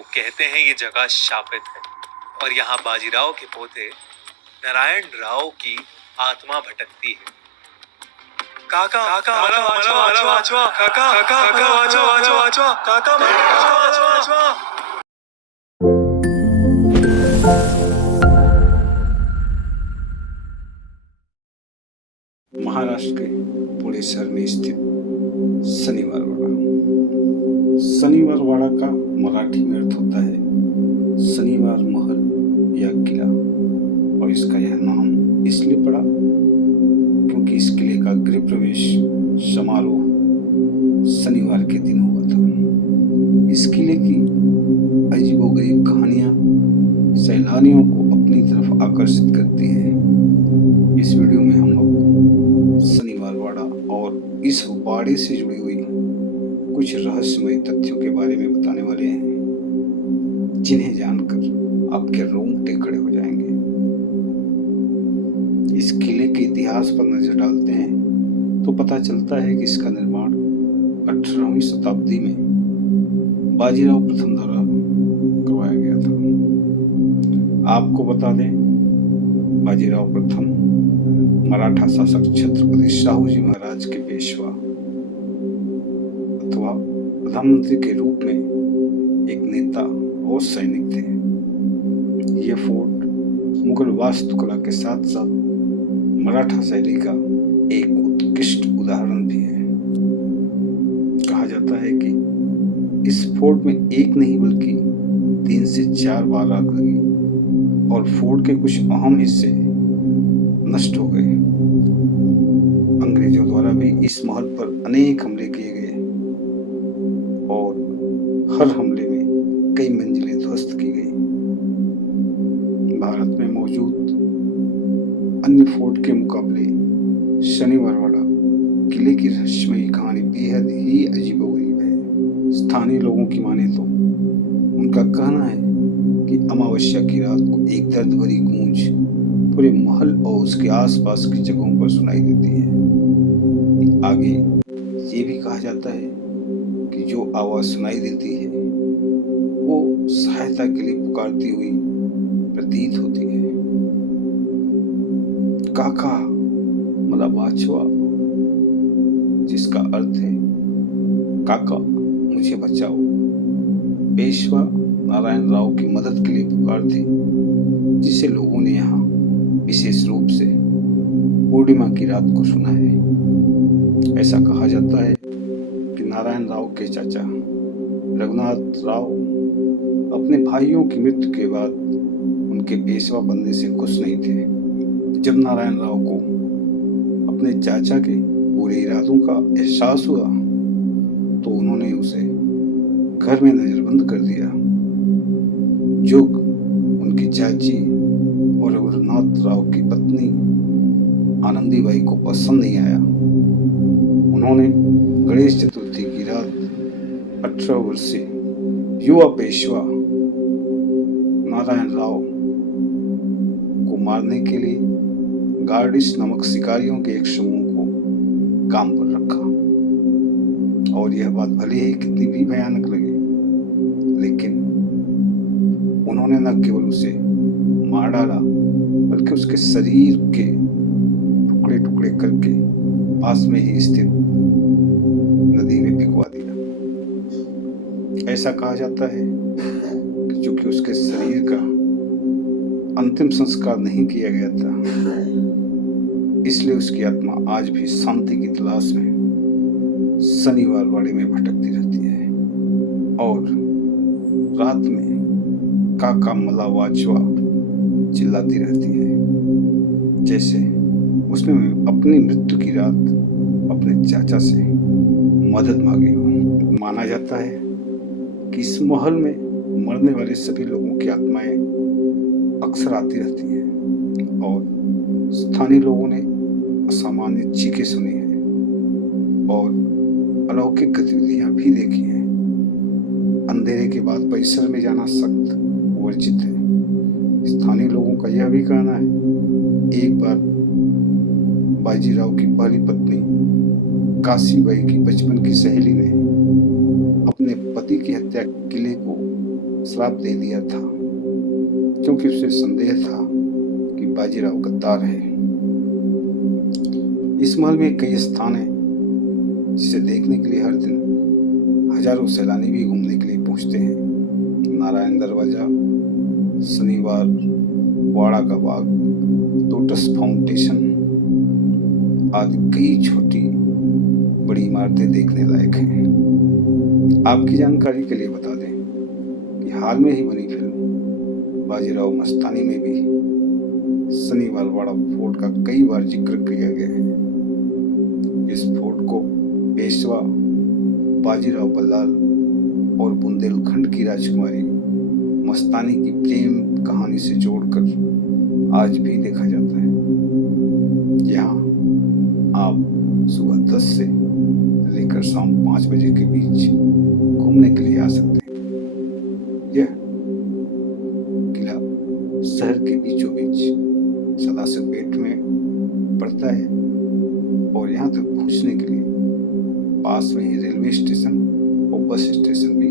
लोग कहते हैं ये जगह शापित है और यहाँ बाजीराव के पोते नारायण राव की आत्मा भटकती है। काका काका मला वाचवा काका काका वाचवा काका मला वाचवा। महाराष्ट्र के पुणे शहर में स्थित शनिवार वाड़ा। शनिवार वाड़ा का मराठी में अर्थ होता है शनिवार महल या किला, और इसका यह नाम इसलिए पड़ा क्योंकि इस किले का गृह प्रवेश समारोह शनिवार के दिन हुआ था। इस किले की अजीबोगरीब कहानियां सैलानियों को अपनी तरफ आकर्षित करती हैं। इस वीडियो में हम आपको शनिवार वाड़ा और इस वाड़े से जुड़ी हुई कुछ रहस्यमय तथ्यों के बारे में बताने वाले हैं, जिन्हें जानकर आपके रोंगटे खड़े हो जाएंगे। इस किले के इतिहास पर नजर डालते हैं तो पता चलता है कि इसका निर्माण 18वीं शताब्दी में बाजीराव प्रथम द्वारा करवाया गया था। आपको बता दें, बाजीराव प्रथम मराठा शासक छत्रपति शाहूजी महाराज के पेशवा अथवा प्रधानमंत्री के रूप में एक नेता और सैनिक थे। यह फोर्ट मुगल वास्तुकला के साथ साथ मराठा शैली का एक उत्कृष्ट उदाहरण भी है। कहा जाता है कि इस फोर्ट में एक नहीं बल्कि 3 से 4 बार आग लगी और फोर्ट के कुछ अहम हिस्से नष्ट हो गए। अंग्रेजों द्वारा भी इस महल पर अनेक हमले किए गए और हर हमले में कई मंजिलें ध्वस्त की गई। भारत में मौजूद अन्य फोर्ट के मुकाबले शनिवार वाड़ा किले की रहस्यमयी कहानी बेहद ही अजीबोगरीब है। स्थानीय लोगों की माने तो उनका कहना है कि अमावस्या की रात को एक दर्द भरी गूंज पूरे महल और उसके आसपास की जगहों पर सुनाई देती है। आगे ये भी कहा जाता है कि जो आवाज सुनाई देती है वो सहायता के लिए पुकारती हुई प्रतीत होती है। काका मला वाचवा, जिसका अर्थ है काका मुझे बचाओ, पेशवा नारायण राव की मदद के लिए पुकार थी, जिसे लोगों ने यहाँ विशेष रूप से पूर्णिमा की रात को सुना है। ऐसा कहा जाता है कि नारायण राव के चाचा रघुनाथ राव अपने भाइयों की मृत्यु के बाद उनके पेशवा बनने से खुश नहीं थे। जब नारायण राव को अपने चाचा के पूरे इरादों का एहसास हुआ तो उन्होंने उसे घर में नजरबंद कर दिया, जो उनकी चाची और रघुनाथ राव की पत्नी आनंदीबाई को पसंद नहीं आया। उन्होंने गणेश चतुर्थी की रात 18 वर्षीय युवा पेशवा नारायण राव को मारने के लिए गार्डिस नामक शिकारियों के एक समूह को काम पर रखा। और यह बात भले ही कितनी भी भयानक लगे, लेकिन उन्होंने न केवल उसे मार डाला बल्कि उसके शरीर के टुकड़े टुकड़े करके पास में ही स्थित नदी में भिगवा दिया। ऐसा कहा जाता है कि चूंकि उसके शरीर का अंतिम संस्कार नहीं किया गया था, इसलिए उसकी आत्मा आज भी शांति की तलाश में शनिवार वाड़े में भटकती रहती है और रात में काका मला वाचवा चिल्लाती रहती है, जैसे उसने अपनी मृत्यु की रात अपने चाचा से मदद मांगी हो। माना जाता है कि इस महल में मरने वाले सभी लोगों की आत्माएं अक्सर आती रहती हैं और स्थानीय लोगों ने असामान्य चीखें सुनी हैं और अलौकिक गतिविधियां भी देखी हैं। अंधेरे के बाद परिसर में जाना सख्त वर्जित है। स्थानीय लोगों का यह भी कहना है, एक बार बाजीराव की पहली पत्नी काशीबाई की बचपन की सहेली ने अपने पति की हत्या किले को श्राप दे दिया था, क्योंकि उसे संदेह था कि बाजीराव गद्दार है। इस महल में कई स्थान हैं जिसे देखने के लिए हर दिन हजारों सैलानी भी घूमने के लिए पहुंचते हैं। नारायण दरवाजा, शनिवार वाड़ा का बाग, लोटस फाउंटेशन आदि कई छोटी बड़ी इमारतें देखने लायक हैं। आपकी जानकारी के लिए बता दें कि हाल में ही बनी फिल्म बाजीराव मस्तानी में भी शनिवार वाड़ा फोर्ट का कई बार जिक्र किया गया है। इस फोर्ट को पेशवा बाजीराव बल्लाल और बुंदेलखंड की राजकुमारी मस्तानी की प्रेम कहानी से जोड़कर आज भी देखा जाता है। यहाँ आप सुबह 10 से लेकर शाम 5 बजे के बीच घूमने के लिए आ सकते हैं। यह किला शहर के बीचों बीच सदाशिव पेट में पड़ता है और यहाँ तक पहुँचने के लिए पास में ही रेलवे स्टेशन और बस स्टेशन भी